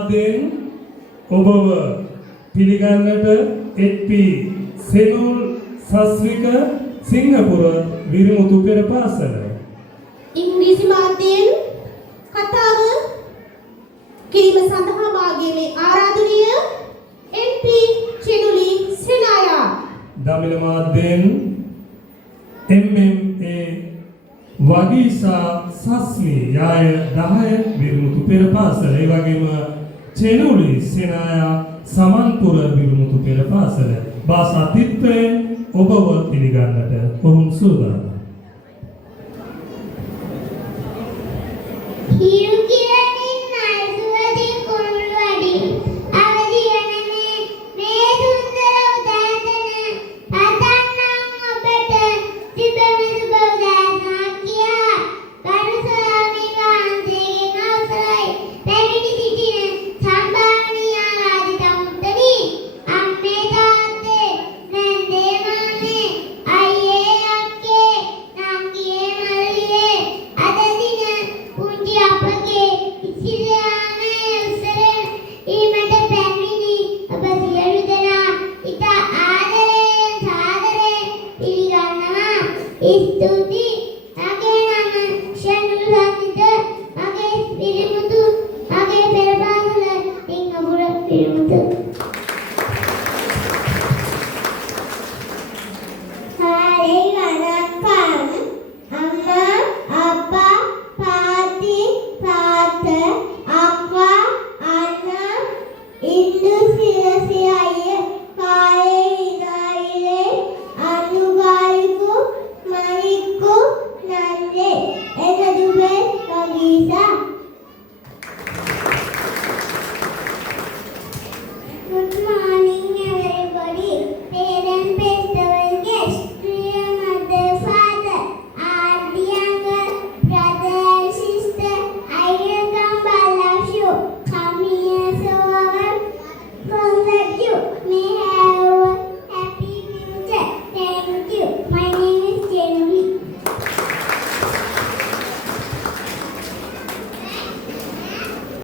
දෙන් ඔබව පිළිගන්නට එත්.පී. සෙනුල් සස්වික සිංහපුර විරිමුතු පෙර පාසල ඉංග්‍රීසි මාධ්‍යයෙන් කතාව කිරීම සඳහා මාගේ මේ ආරාධනය එම්.පී. චෙනුලි සෙනායා දමිළ මාධ්‍යයෙන් එම්.එම්.ඒ. වගීසා සස්මි යාය 10 විරිමුතු පෙර පාසල ඒ වගේම චෙනුලි සෙනායා සමන්පුර විරිමුතු පෙර පාසල භාෂා අධිත්වයෙන් ඔබව පිළිගන්නට ඔවුන් සූදානම්. ස්තුති මගේ නම ෂැනුල් සන්නිත මගේ පිරිමුතු මගේ පෙරපාසල සිංහපුර පිරිමුතු